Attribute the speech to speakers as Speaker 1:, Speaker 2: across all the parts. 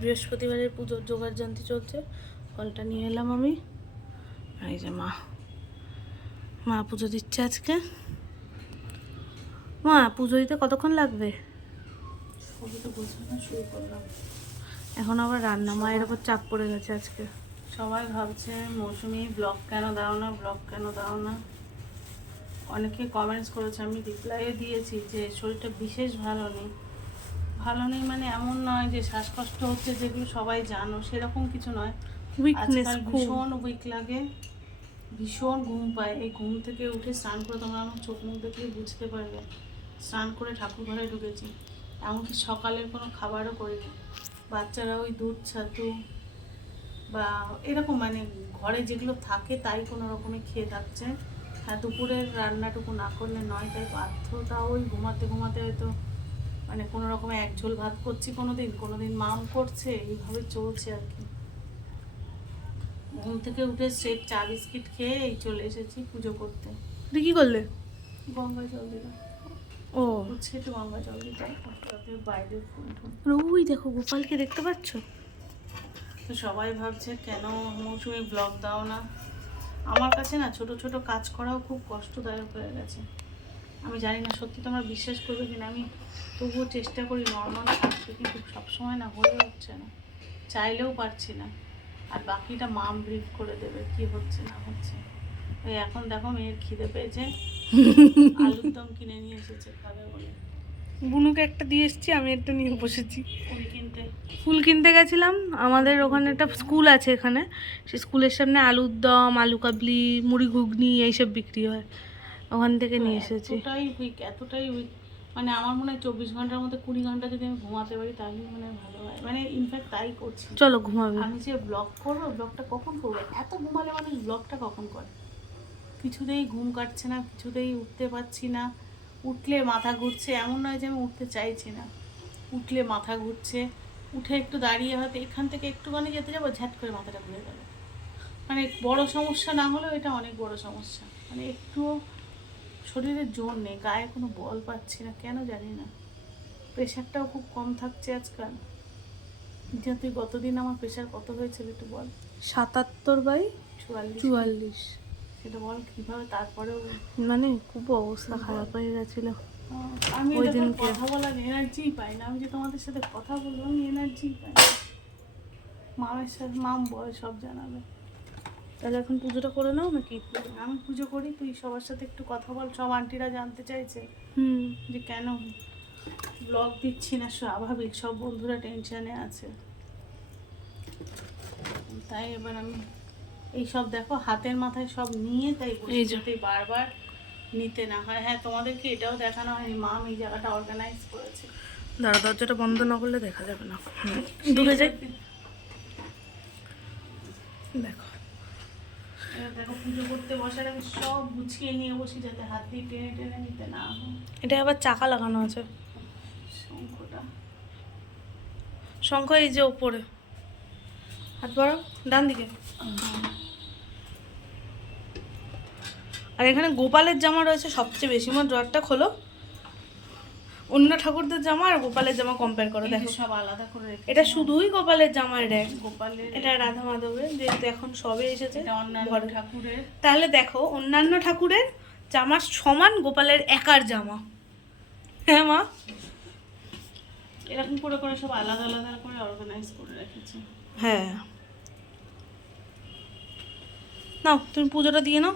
Speaker 1: বৃহস্পতিবারের পুজোর জোগাড় জানতে চলছে। ফলটা নিয়ে এলাম আমি। এই যে মা মা পুজো দিচ্ছে আজকে। মা, পুজো দিতে কতক্ষণ লাগবে? এখন আবার রান্না, মায়ের ওপর চাপ পড়ে গেছে আজকে।
Speaker 2: সবাই ভাবছে, মৌসুমি ব্লগ কেন দাও না ব্লগ কেন দাও না? অনেকে কমেন্টস করেছে, আমি রিপ্লাইও দিয়েছি যে শরীরটা বিশেষ ভালো নেই। ভালো নেই মানে এমন নয় যে শ্বাসকষ্ট হচ্ছে যেগুলো সবাই জানো সেরকম কিছু নয়।
Speaker 1: উইকনেস
Speaker 2: ভীষণ উইক লাগে ভীষণ ঘুম পায়। এই ঘুম থেকে উঠে স্নান করে তোমরা আমার চোখ মুখ দেখলে বুঝতে পারবে স্নান করে ঠাকুর ঘরে ঢুকেছি। এমনকি সকালের কোনো খাবারও করিনি। বাচ্চারা ওই দুধ ছাতু বা এরকম মানে ঘরে যেগুলো থাকে তাই কোনো রকমে খেয়ে থাকছে। হ্যাঁ দুপুরের রান্নাটুকু না করলে নয় তাই বাধ্যতা ওই ঘুমাতে ঘুমাতে হয়তো মানে কোনো রকমে এক ঝোল ভাত করছি কোনো দিন কোনো দিন মাম করছে এইভাবে চলছে আর কি। ঘুম থেকে উঠে স্রেফ চা বিস্কিট খেয়ে এই চলে এসেছি পুজো করতে।
Speaker 1: তুই কি করলে?
Speaker 2: গঙ্গা জল দিলাম।
Speaker 1: ও।
Speaker 2: হচ্ছে একটু গঙ্গা জল বাইরের ফুল
Speaker 1: ওই দেখো গোপালকে দেখতে পাচ্ছ?
Speaker 2: তো সবাই ভাবছে কেন মৌসুমি ব্লগ দাও না? আমার কাছে না ছোট ছোট কাজ করাও খুব কষ্টদায়ক হয়ে গেছে। আমি জানি না সত্যি তোমরা বিশ্বাস করবে কিনা আমি তবুও চেষ্টা করি নর্মাল থাকতে কিন্তু সবসময় না হয়ে হচ্ছে না। চাইলেও পারছি না। আর বাকিটা মাম ব্রিফ করে দেবে কি হচ্ছে না হচ্ছে। ওই এখন দেখো মেয়ের খিদে পেয়েছে। আলুর দম কিনে নিয়ে এসেছে খাবে বলে।
Speaker 1: বুনুকে একটা দিয়ে এসেছি আমি একটা নিয়ে বসেছি।
Speaker 2: ফুল কিনতে।
Speaker 1: ফুল কিনতে গেছিলাম আমাদের ওখানে একটা স্কুল আছে এখানে। সেই স্কুলের সামনে আলুর দম আলু কাবলি মুড়ি ঘুগনি এইসব বিক্রি হয়। ওখান থেকে নিয়ে এসেছি।
Speaker 2: এতটাই উইক এতটাই উইক মানে আমার মনে হয় চব্বিশ ঘণ্টার মধ্যে কুড়ি ঘণ্টা যদি আমি ঘুমাতে পারি তাহলে মনে হয় ভালো হয়। মানে ইনফ্যাক্ট তাই করছি।
Speaker 1: চলো ঘুমাবে।
Speaker 2: আমি যে ব্লগ করব ব্লগটা কখন করব? এত ঘুমালে মানুষ ব্লগটা কখন করে? কিছুতেই ঘুম কাটছে না কিছুতেই উঠতে পারছি না। উঠলে মাথা ঘুরছে এমন নয় যে আমি উঠতে চাইছি না। উঠলে মাথা ঘুরছে উঠে একটু দাঁড়িয়ে হয়তো এখান থেকে একটুখানি যেতে যাব ঝ্যাট করে মাথাটা ঘুরে গেল। মানে বড় সমস্যা না হলেও এটা অনেক বড় সমস্যা। মানে একটুও শরীরের জোর নেই গায়ে কোনো বল পাচ্ছি না কেন জানি না। প্রেশারটাও খুব কম থাকছে আজকাল। যে তুই গতদিন আমার প্রেশার কত হয়েছিল একটু বল?
Speaker 1: সাতাত্তর বাই
Speaker 2: চুয়াল্লিশ।
Speaker 1: চুয়াল্লিশ।
Speaker 2: সেটা বল কীভাবে? তারপরেও
Speaker 1: মানে খুব অবস্থা খারাপ হয়ে গেছিল।
Speaker 2: আমি
Speaker 1: ওই
Speaker 2: কথা বলার এনার্জি পাই না। আমি যে তোমাদের সাথে কথা বলব আমি এনার্জি পাই না। মামের সাথে মাম বয় সব জানাবে।
Speaker 1: তাহলে এখন পুজোটা করে নাও নাকি?
Speaker 2: আমি পুজো করি তুই সবার সাথে একটু কথা বল সব আন্টিরা জানতে চাইছে।
Speaker 1: হুম।
Speaker 2: যে কেন ব্লগ দিচ্ছি না স্বাভাবিক সব বন্ধুরা টেনশনে আছে। তাই এবার আমি এই সব দেখো হাতের মাথায় সব নিয়ে তাই বসে। বারবার নিতে না হয়। হ্যাঁ তোমাদেরকে এটাও দেখানো হয় মাম এই জায়গাটা অর্গানাইজ করেছে।
Speaker 1: দাঁড়া দরজাটা বন্ধ না করলে দেখা যাবে না। দূরে যাই। দেখো।
Speaker 2: দেখো পুজো করতে বসার আমি সব গুছিয়ে নিয়ে বসি যাতে হাত দিয়ে টেনে টেনে নিতে না
Speaker 1: এটা আবার চাকা লাগানো আছে।
Speaker 2: শঙ্খটা।
Speaker 1: শঙ্খ এই যে ওপরে। হাত বড় ডান দিকে। আর এখানে গোপালের জামা রয়েছে সবচেয়ে বেশি। মানে ড্রয়ারটা খোলো। অন্য ঠাকুরদের জামা আর গোপালের জামা কম্পেয়ার করো দেখো।
Speaker 2: সব আলাদা করে রেখে
Speaker 1: এটা শুধুই গোপালের জামার র্যাক
Speaker 2: গোপালের
Speaker 1: এটা রাধা মাধবের যেহেতু এখন সবে এসেছে।
Speaker 2: এটা অন্যান্য। ঠাকুরের।
Speaker 1: তাহলে দেখো অন্যান্য ঠাকুরের জামার সমান গোপালের একার জামা। হ্যাঁ মা?
Speaker 2: এরকম করে করে সব আলাদা আলাদা করে অর্গানাইজ করে রেখেছি।
Speaker 1: হ্যাঁ। নাও তুমি পুজোটা দিয়ে নাও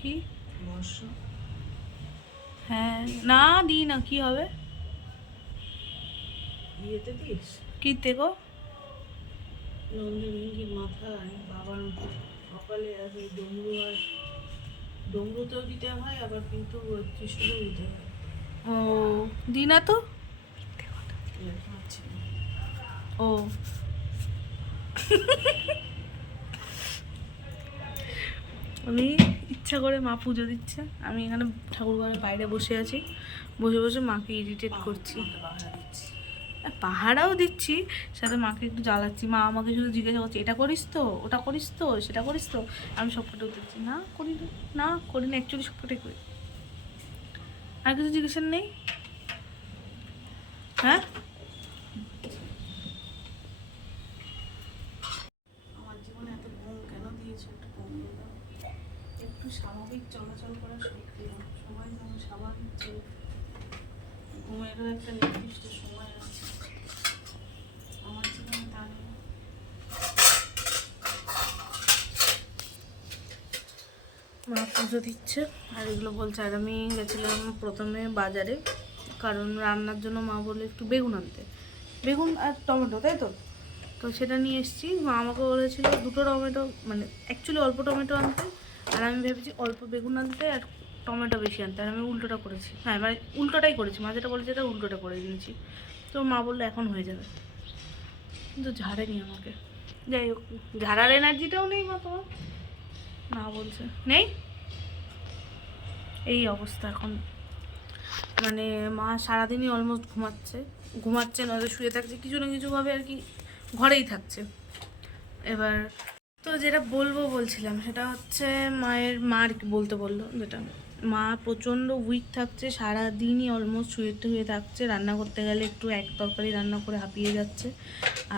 Speaker 1: কি
Speaker 2: বর্ষ
Speaker 1: হ্যাঁ না দিই না কি হবে?
Speaker 2: বিয়েতে দিস?
Speaker 1: কি দেখো
Speaker 2: নন্দী ভিঙ্গির মাথায়? বাবার আর ওই ডমরু আর ডমরুতেও দিতে হয় আবার কিন্তু ত্রিশুলও দিতে হয়।
Speaker 1: ও দিই না তো?
Speaker 2: আছে
Speaker 1: ও। আমি ইচ্ছা করে মা পুজো দিচ্ছে। আমি এখানে ঠাকুর ঘরের বাইরে বসে আছি। বসে বসে মাকে ইরিটেট করছি। পাহারাও দিচ্ছি, সাথে মাকে একটু জ্বালাচ্ছি। মা আমাকে শুধু জিজ্ঞাসা করছে, এটা করিস তো? ওটা করিস তো? সেটা করিস তো? আমি সব কটা দিচ্ছি, না, করি না। করি না অ্যাকচুয়ালি সব কটাই করি। আর কিছু জিজ্ঞাসা নেই? হ্যাঁ
Speaker 2: আমার জীবনে এত ঘুম কেন দিয়েছ একটু কম দিয়ে দাও একটু স্বাভাবিক চলাচল করার শক্তি দাও সবাই যেন স্বাভাবিক চলে ঘুমেরও একটা নির্দিষ্ট সময় আছে আমার জীবনে তা নেই
Speaker 1: মা পুজো দিচ্ছে এগুলো বলছে আর আমি গেছিলাম প্রথমে বাজারে, কারণ রান্নার জন্য মা বলে একটু বেগুন আনতে। বেগুন আর টমেটো, তাই তো? তো সেটা নিয়ে এসেছি। মা আমাকে বলেছিল দুটো টমেটো মানে অ্যাকচুয়ালি অল্প টমেটো আনতে, আর আমি ভেবেছি অল্প বেগুন আনতে আর টমেটো বেশি আনতে। আর আমি উল্টোটা করেছি। হ্যাঁ মানে উল্টোটাই করেছি। মা যেটা বলেছে এটা উল্টোটা করে দিয়েছি। তো মা বলল এখন হয়ে যাবে। কিন্তু ঝাড়েনি আমাকে। যাই হোক, ঝাড়ার এনার্জিটাও নেই মা তোমার। না বলছে, নেই? এই অবস্থা এখন। মানে মা সারাদিনই অলমোস্ট ঘুমাচ্ছে। ঘুমাচ্ছে, নয়তো শুয়ে থাকছে, কিছু না কিছুভাবে আর কি ঘরেই থাকছে। এবার তো যেটা বলব বলছিলাম, সেটা হচ্ছে মায়ের মার বলতে বলল যেটা। মা প্রচণ্ড উইক থাকছে, সারাদিনই অলমোস্ট শুয়ে শুয়ে থাকছে, রান্না করতে গেলে একটু এক তরকারি রান্না করে হাঁপিয়ে যাচ্ছে।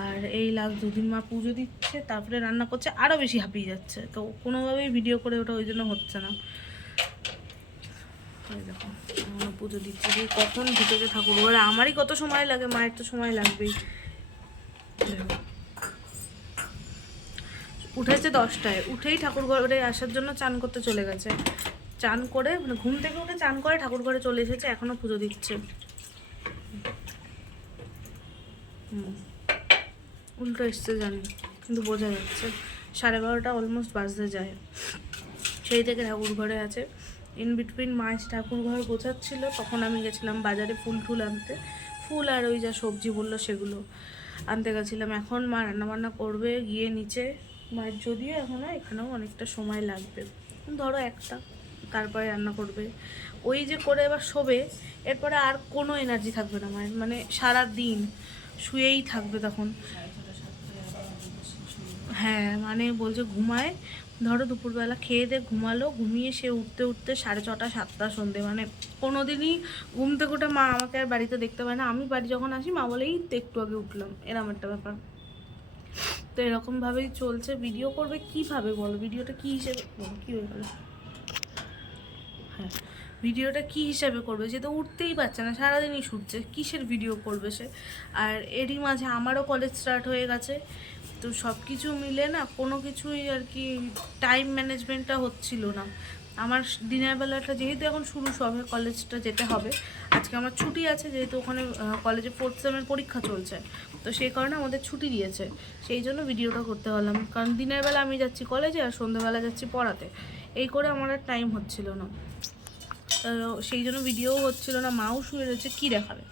Speaker 1: আর এই লাস্ট দুদিন মা পুজো দিচ্ছে, তারপরে রান্না করছে আরও বেশি হাঁপিয়ে যাচ্ছে। তো কোনোভাবেই ভিডিও করে ওটা ওই জন্য হচ্ছে না। দেখো পুজো দিচ্ছে। যে কখন ঢুকেছে ঠাকুর? ঘরে আমারই কত সময় লাগে, মায়ের তো সময় লাগবেই। উঠেছে দশটায়। উঠেই ঠাকুর ঘরে আসার জন্য চান করতে চলে গেছে। চান করে মানে ঘুম থেকে উঠে চান করে ঠাকুর ঘরে চলে এসেছে, এখনও পুজো দিচ্ছে। উল্টো এসছে জানি, কিন্তু বোঝা যাচ্ছে। সাড়ে বারোটা অলমোস্ট বাজতে যায়। সেই থেকে ঠাকুর ঘরে আছে। ইন বিটুইন মাছ ঠাকুর ঘর গোছাচ্ছিল, তখন আমি গেছিলাম বাজারে ফুল টুল আনতে। ফুল আর ওই যা সবজি বলল সেগুলো আনতে গেছিলাম। এখন মা রান্নাবান্না করবে, গিয়ে নিচে। মায়ের যদিও এখনও এখানেও অনেকটা সময় লাগবে। ধরো একটা, তারপরে রান্না করবে। ওই যে করে এবার শোবে, এরপরে আর কোনো এনার্জি থাকবে না মায়ের। মানে সারা দিন শুয়েই থাকবে তখন। হ্যাঁ মানে বলছে ঘুমায় ধরো দুপুরবেলা খেয়ে দিয়ে ঘুমালো, ঘুমিয়ে সে উঠতে উঠতে সাড়ে ছটা, সাতটা সন্ধে মানে কোনো দিনই ঘুম থেকে ওটা মা আমাকে আর বাড়িতে দেখতে পায় না। আমি বাড়ি যখন আসি, মা বলেই তো একটু আগে উঠলাম। এরম একটা ব্যাপার। তো এরকমভাবেই চলছে। ভিডিও করবে কীভাবে বলো? ভিডিওটা কী হিসেবে? কী হয়ে গেলো? হ্যাঁ। ভিডিওটা কী হিসাবে করবে? সে তো উঠতেই পারছে না, সারাদিনই শুটছে, কিসের ভিডিও করবে সে? আর এরই মাঝে আমারও কলেজ স্টার্ট হয়ে গেছে, তো সব কিছু মিলে না কোনো কিছুই আর কি টাইম ম্যানেজমেন্টটা হচ্ছিল না। আমার দিনের বেলাটা যেহেতু এখন শুরু সবে কলেজটা যেতে হবে, আজকে আমার ছুটি আছে যেহেতু ওখানে কলেজে ফোর্থ সেমের পরীক্ষা চলছে, তো সেই কারণে আমাদের ছুটি দিয়েছে, সেই জন্য ভিডিওটা করতে পারলাম কারণ দিনের বেলা আমি যাচ্ছি কলেজে আর সন্ধ্যাবেলা যাচ্ছি পড়াতে, এই করে আমার আর টাইম হচ্ছিল না। সেই জন্য ভিডিও হচ্ছিল না মাও শুয়ে রয়েছে কী দেখাবে?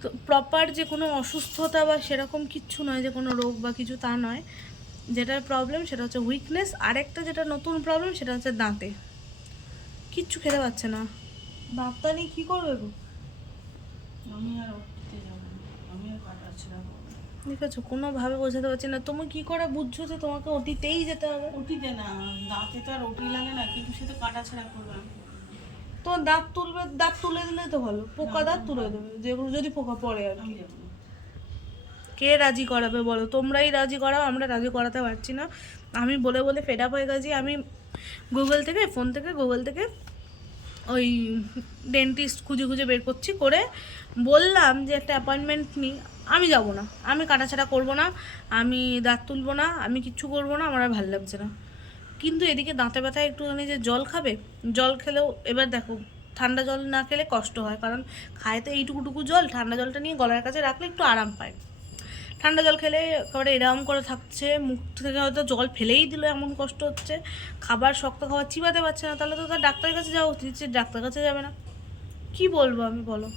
Speaker 1: তো প্রপার যে কোনো অসুস্থতা বা সেরকম কিচ্ছু নয় যে কোনো রোগ বা কিছু তা নয় যেটার প্রবলেম সেটা হচ্ছে উইকনেস আরেকটা যেটা নতুন প্রবলেম সেটা হচ্ছে দাঁতে। কিচ্ছু খেতে পাচ্ছে না। দাঁতটা নিয়ে কী করবে গো?
Speaker 2: আমি আর আমি আর
Speaker 1: আছে কোনোভাবে বোঝাতে পারছি না। তুমি কি করে বুঝছ যে তোমাকে অতীতেই যেতে হবে?
Speaker 2: উঠিতে না দাঁতে তো আর উঠি লাগে না কিন্তু সে তো কাটা ছেড়া করবে। আমি
Speaker 1: তো দাঁত তুলবে দাঁত তুলে দিলে তো ভালো পোকা দাঁত তুলে দেবে যেগুলো যদি পোকা পড়ে আর কি। কে রাজি করাবে বলো? তোমরাই রাজি করাও আমরা রাজি করাতে পারছি না। আমি বলে বলে ফেড আপ হয়ে গেছি। আমি গুগল থেকে ফোন থেকে গুগল থেকে ওই ডেন্টিস্ট খুঁজে খুঁজে বের করছি করে বললাম যে একটা অ্যাপয়েন্টমেন্ট নিই আমি যাব না। আমি কাটাছাড়া করব না আমি দাঁত তুলবো না আমি কিচ্ছু করব না আমার আর ভালো লাগছে না। কিন্তু এদিকে দাঁতে ব্যথায় একটুখানি যে জল খাবে, জল খেলেও এবার দেখো, ঠান্ডা জল না খেলে কষ্ট হয়। কারণ খায় তো এইটুকুটুকু জল, ঠান্ডা জলটা নিয়ে গলার কাছে রাখলে একটু আরাম পায়। ঠান্ডা জল খেলে একেবারে এরকম করে থাকছে, মুখ থেকে হয়তো জল ফেলেই দিল এমন কষ্ট হচ্ছে। খাবার শক্ত খাবার চিবাতে পারছে না, তাহলে তো তার ডাক্তারের কাছে যাওয়া উচিত, সে ডাক্তারের কাছে যাবে না। কি বলব আমি, বলো?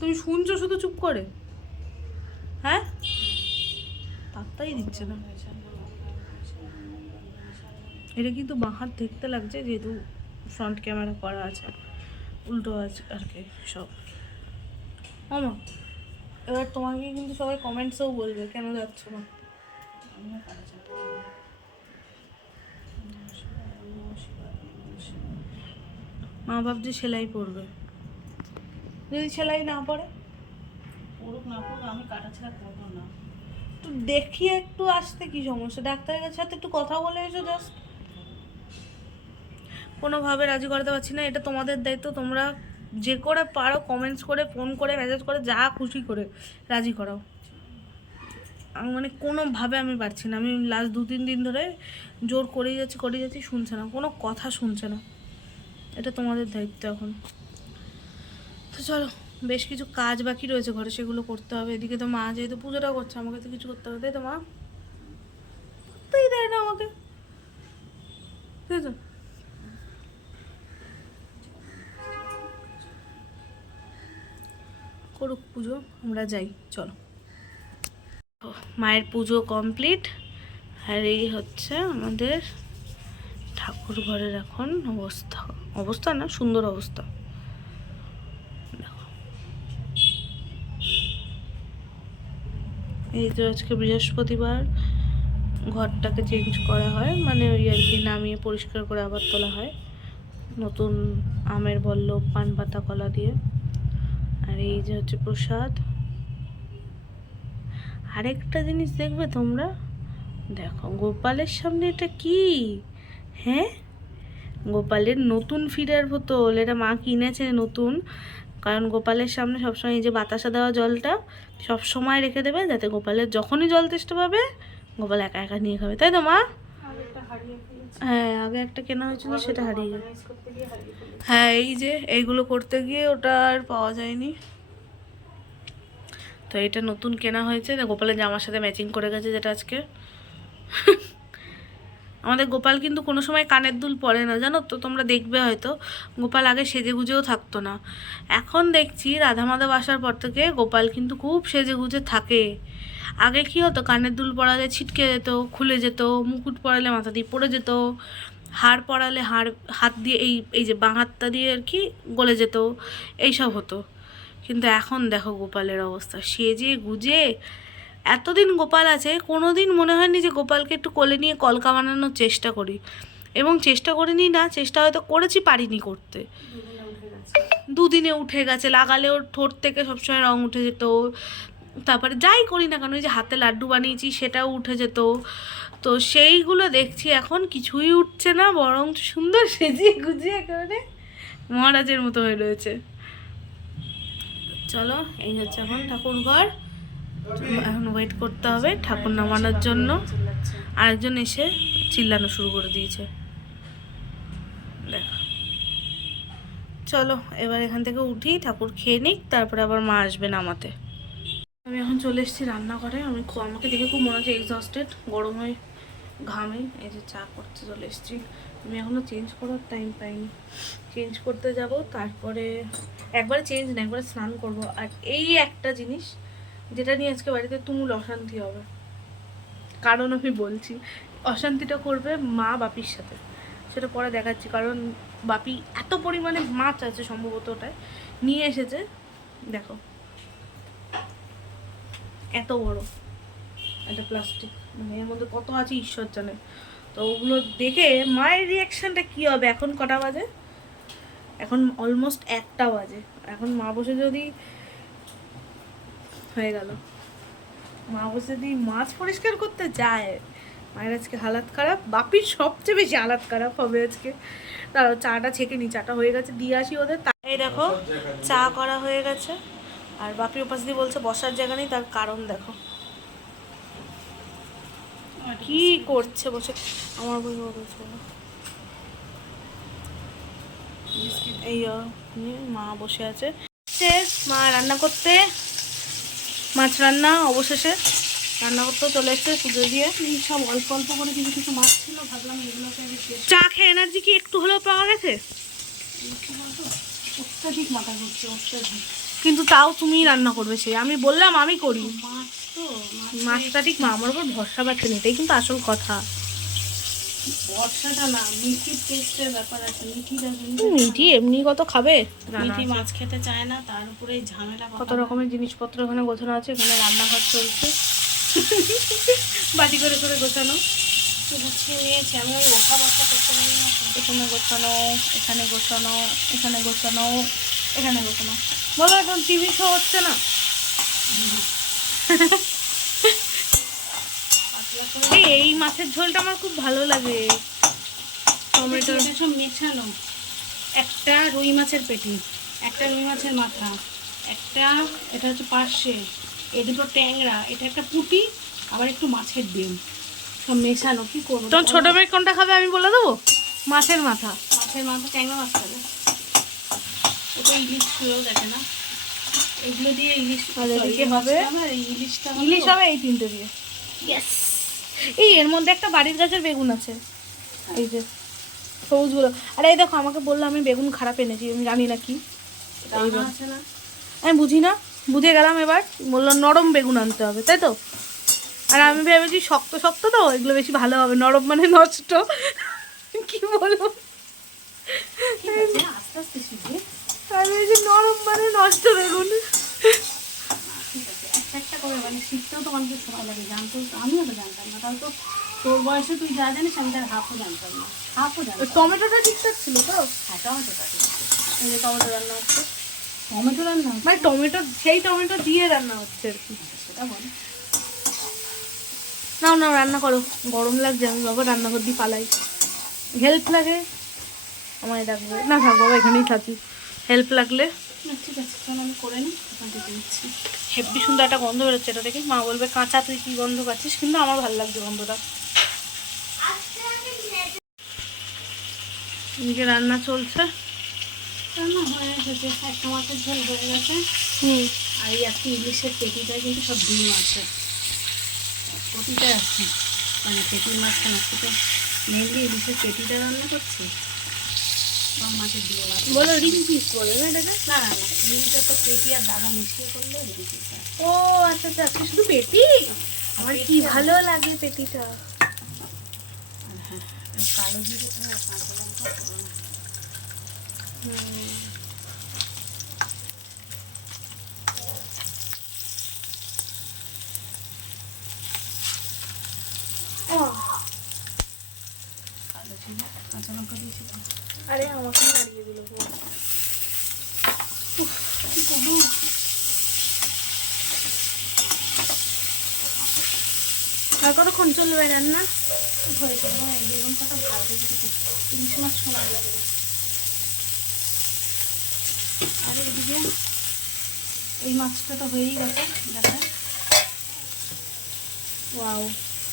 Speaker 1: তুমি শুনছো শুধু চুপ করে? হ্যাঁ? পাত্তাই দিচ্ছে না। এটা কিন্তু বাঁ হাত দেখতে লাগছে যেহেতু ফ্রন্ট ক্যামেরা করা আছে উল্টো আছে আর কি সব। মামা এবার তোমাকে কিন্তু সবাই কমেন্টসেও বলবে কেন যাচ্ছ না? মা বাপ যে সেলাই পড়বে যদি সেলাই না পড়ে
Speaker 2: পড়ুক না পড়ুক আমি কাটা ছাড়া করব না।
Speaker 1: একটু দেখিয়ে একটু আসতে কি সমস্যা? ডাক্তারের সাথে একটু কথা বলে এসো জাস্ট কোনোভাবে রাজি করাতে পারছি না। এটা তোমাদের দায়িত্ব। তোমরা যে করে পারো কমেন্টস করে ফোন করে মেসেজ করে, যা খুশি করে রাজি করাও। আমি মানে কোনোভাবে আমি পারছি না। আমি লাস্ট দু তিন দিন ধরে জোর করেই যাচ্ছি করেই যাচ্ছি, শুনছে না। কোনো কথা শুনছে না। এটা তোমাদের দায়িত্ব এখন। তো চলো, বেশ কিছু কাজ বাকি রয়েছে ঘরে, সেগুলো করতে হবে। এদিকে তো মা যেহেতু পুজোটা করছে, আমাকে তো কিছু করতে হবে। তাই তো মা? করতেই দেয় না আমাকে। তাই তো? করুক পুজো, আমরা যাই, চলো। মায়ের পুজো কমপ্লিট আর এই হচ্ছে আমাদের ঠাকুর ঘরের এখন অবস্থা। অবস্থা না, সুন্দর অবস্থা। এই তো আজকে বৃহস্পতিবার। ঘরটাকে চেঞ্জ করা হয় মানে ওই আর কি নামিয়ে পরিষ্কার করে আবার তোলা হয়। নতুন আমের বলল পান পাতা কলা দিয়ে। আর এই যে হচ্ছে প্রসাদ। আরেকটা জিনিস দেখবে তোমরা? দেখো গোপালের সামনে এটা কি? হ্যাঁ? গোপালের নতুন ফিডার বোতল। এটা মা কিনেছে নতুন। কারণ গোপালের সামনে সবসময় এই যে বাতাসা দেওয়া জলটা সব সময় রেখে দেবে যাতে গোপালের যখনই জল তেষ্টা পাবে গোপাল একা একা নিয়ে খাবে। তাই তো মা? হ্যাঁ আগে একটা কেনা হয়েছিল সেটা হারিয়ে গেছে হ্যাঁ এই যে এইগুলো করতে গিয়ে ওটা আর পাওয়া যায়নি। তো এটা নতুন কেনা হয়েছে। গোপালের জামার সাথে ম্যাচিং করে গেছে যেটা আজকে। আমাদের গোপাল কিন্তু কোনো সময় কানের দুল পরে না, জানো তো? তোমরা দেখবে হয়তো। গোপাল আগে সেজে গুজেও থাকতো না। এখন দেখছি রাধা মাধব আসার পর থেকে গোপাল কিন্তু খুব সেজে গুজে থাকে। আগে কি হতো? কানের দুল পরালে ছিটকে যেত, খুলে যেত, মুকুট পরালে মাথা দিয়ে পড়ে যেত হাড় পরালে হাড় হাত দিয়ে এই এই যে বাঁ হাতটা দিয়ে আর কি গলে যেত, এইসব হতো। কিন্তু এখন দেখো গোপালের অবস্থা। সেজে গুজে এতদিন গোপাল আছে কোনো দিন মনে হয়নি যে গোপালকে একটু কোলে নিয়ে কলকা বানানোর চেষ্টা করি। এবং চেষ্টা করিনি না, চেষ্টা হয়তো করেছি, পারিনি করতে।
Speaker 2: দুদিনে উঠে গেছে,
Speaker 1: লাগালে ওর ঠোঁট থেকে সবসময় রং উঠে যেত। তারপরে যাই করি না কেন, ওই যে হাতে লাড্ডু বানিয়েছি, সেটাও উঠে যেত। তো সেইগুলো দেখছি এখন, কিছুই উঠছে না, বরং সুন্দর সেজিয়ে গুজিয়ে একেবারে মহারাজের মতো হয়ে রয়েছে। চলো, এই হচ্ছে এখন ঠাকুর ঘর এখন ওয়েট করতে হবে, ঠাকুর নামানোর জন্য। আরেকজন এসে চিল্লানো শুরু করে দিয়েছে। চলো, এবার এখান থেকে উঠি, ঠাকুর খেয়ে নিক, তারপরে আবার মা আসবে নামাতে। আমি এখন চলে এসেছি রান্নাঘরে। আমি আমাকে দেখে খুব মনে হচ্ছে এক্সস্টেড গরম ঘামে। এই যে চা করতে চলে এসেছি। আমি এখনও চেঞ্জ করার টাইম পাইনি। চেঞ্জ করতে যাব, তারপরে একবারে চেঞ্জ না, একবারে স্নান করব। আর এই একটা জিনিস যেটা নিয়ে আজকে বাড়িতে তুমুল অশান্তি হবে। কারণ আমি বলছি, অশান্তিটা করবে মা বাপির সাথে। সেটা পরে দেখাচ্ছি, কারণ বাপি এত পরিমাণে মাছ আছে সম্ভবত ওটায়। নিয়ে এসেছে, দেখো। এত বড়। একটা প্লাস্টিক মানে এর মধ্যে কত আছে ঈশ্বর জানে। তো ওগুলো দেখে মায়ের রিয়াকশনটা কি হবে? এখন কটা বাজে? এখন অলমোস্ট একটা বাজে। এখন মা বসে যদি হয়ে গেল। মা বসে যদি মাছ পরিষ্কার করতে যায়? মায়ের আজকে হালাত খারাপ। বাপির সবচেয়ে বেশি হালাত খারাপ হবে আজকে। তার চাটা ছেঁকে নি, চাটা হয়ে গেছে, দিয়ে আসি ওদের। এই দেখো, চা করা হয়ে গেছে। আর বাপির ওপাশ দিয়ে বলছে, বসার জায়গা নেই, তার কারণ দেখো। কি করছে, বসে। আমার বই বলছে এই মা বসে আছে। মা রান্না করতে। মাছ রান্না অবশেষে রান্না করতেও চলে এসছে পুজো দিয়ে।
Speaker 2: সব অল্প অল্প করে কিছু কিছু মাছ ছিল ভাবলাম এগুলোকে
Speaker 1: চা খেয়ে এনার্জি কি একটু হলেও পাওয়া গেছে?
Speaker 2: অত্যাধিক মাথা ঘুরছে অত্যাধিক।
Speaker 1: কিন্তু তাও তুমি রান্না করবে সে আমি বললাম আমি করি।
Speaker 2: মাছ তো
Speaker 1: মাছটা ঠিক মা আমার উপর ভরসা পাচ্ছে না এটাই কিন্তু আসল কথা। মিঠি এমনি কত খাবে?
Speaker 2: মিঠি মাছ খেতে চায় না তার উপরে ঝামেলা
Speaker 1: কত রকমের জিনিসপত্র এখানে গোছানো আছে এখানে রান্নাঘর চলছে। বাটি করে করে গোছানো।
Speaker 2: গুছিয়ে নিয়েছি আমি ওই ওঠা বসা করতে পারি না।
Speaker 1: এখানে গোছানো এখানে গোছানো এখানে গোছানো এখানে গোছানো। বলো এখন টিভি শো হচ্ছে না? এই এই মাছের ঝোলটা আমার খুব ভালো লাগে। টমেটো।
Speaker 2: সব মেশানো। একটা রুই মাছের পেটি একটা রুই মাছের মাথা একটা এটা হচ্ছে পার্শে এ দুটো ট্যাংরা এটা একটা পুঁটি আবার একটু মাছের ডিম। সব মেশানো কি করব?
Speaker 1: তোমার ছোট মেয়ে কোনটা খাবে আমি বলে দেবো? মাছের মাথা।
Speaker 2: মাছের মাথা ট্যাংরা মাছ খাবে। ওটা ইলিশ ছিল দেখে না এগুলো দিয়ে ইলিশ
Speaker 1: হবে?
Speaker 2: ইলিশটা
Speaker 1: ইলিশ হবে এই তিনটে দিয়ে।
Speaker 2: Yes!
Speaker 1: এই এর মধ্যে একটা বাড়ির গাছের বেগুন আছে। এই যে সবুজগুলো। আরে এই দেখো আমাকে বলল আমি বেগুন খারাপ এনেছি আমি জানি না কি। আমি বুঝি না বুঝে গেলাম এবার। বলল নরম বেগুন আনতে হবে তাই তো? আর আমি ভেবেছি শক্ত শক্ত তো এগুলো বেশি ভালো হবে নরম মানে নষ্ট। কি বলব? আমি নরম মানে নষ্ট বেগুন।
Speaker 2: একটা একটা করে মানে শিখতেও তো অনেক সময় লাগে জানতেও আমিও তো জানতাম না। তাহলে তো তোর বয়সে তুই যা জানিস আমি তার হাফও জানতাম না। হাফও জানতাম
Speaker 1: টমেটোটা ঠিকঠাক ছিল তো?
Speaker 2: হ্যাঁ টমেটোটা।
Speaker 1: এই যে টমেটো রান্না হচ্ছে।
Speaker 2: টমেটো রান্না?
Speaker 1: মানে টমেটো সেই টমেটো দিয়ে রান্না হচ্ছে আর কি।
Speaker 2: সেটা বল।
Speaker 1: নাও নাও রান্না করো। গরম লাগছে আমি বাবা রান্নাঘর দিয়ে পালাই। হেল্প লাগে? আমায় ডাকবে। না থাক বাবা এখানেই থাকি। হেল্প লাগলে?
Speaker 2: ঠিক আছে আমি করে নিই। থেকে
Speaker 1: হেব্বি সুন্দর একটা গন্ধ বেরোচ্ছে এটা দেখে। মা বলবে কাঁচা তুই কি গন্ধ পাচ্ছিস? কিন্তু আমার ভালো লাগছে গন্ধটা। এদিকে রান্না চলছে।
Speaker 2: রান্না হয়ে গেছে একটা মাছের ঝোল হয়ে গেছে।
Speaker 1: হুম।
Speaker 2: আর এই একটা ইলিশের পেটিটা কিন্তু সব ডিম আছে। প্রতিটা আছে। মানে পেটির মাছটা না সেটা মেনলি ইলিশের পেটিটা রান্না করছি। সব মাছের আছে
Speaker 1: বলো রিং পিস বলে না এটাকে?
Speaker 2: না না না ইলিশটা তো পেটি আর দাগা মিশিয়ে করলে
Speaker 1: ও আচ্ছা আচ্ছা আজকে শুধু পেটি আমার কি ভালো লাগে পেটিটা
Speaker 2: কালো জিরে কাঁচা লঙ্কা ফোড়ন।
Speaker 1: ও
Speaker 2: কাঁচা লঙ্কা দিয়েছি। তো।
Speaker 1: আরে আমাকে নাড়িয়ে দিল
Speaker 2: কি করব?
Speaker 1: আর কতক্ষণ চলবে রান্না?
Speaker 2: হয়েছে তখন এই বেগুন কটা ভালো ইলিশ মাছ সময় লাগে না। আর এদিকে? এই মাছটা তো হয়েই গেছে দেখো।
Speaker 1: ওয়াও।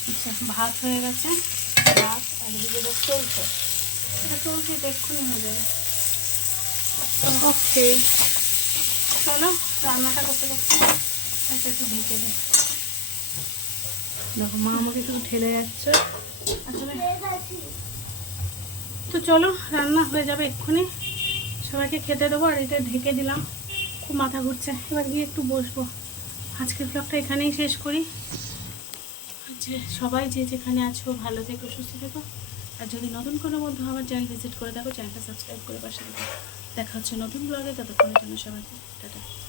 Speaker 2: আচ্ছা ভাত হয়ে গেছে ভাত আর এদিকে চলছে। এটা চলছে এক্ষুনি হয়ে যাবে
Speaker 1: ওকে
Speaker 2: চলো রান্নাটা করতে করতে এটা একটু ঢেকে দিই।
Speaker 1: দেখো মা আমাকে শুধু ঠেলে যাচ্ছে।
Speaker 2: আসলে তো চলো রান্না হয়ে যাবে এক্ষুনি। সবাইকে খেতে দেবো আর এটা ঢেকে দিলাম। খুব মাথা ঘুরছে। এবার গিয়ে একটু বসবো। আজকের ব্লগটা এখানেই শেষ করি। যে সবাই যে যেখানে আছো ভালো থেকো সুস্থ থেকো। আর যদি নতুন কোনো বন্ধু আমার চ্যানেল ভিজিট করে দেখো চ্যানেলটা সাবস্ক্রাইব করে পাশে দেখো হচ্ছে নতুন ব্লগে ততক্ষণের জন্য সবাইকে, টাটা।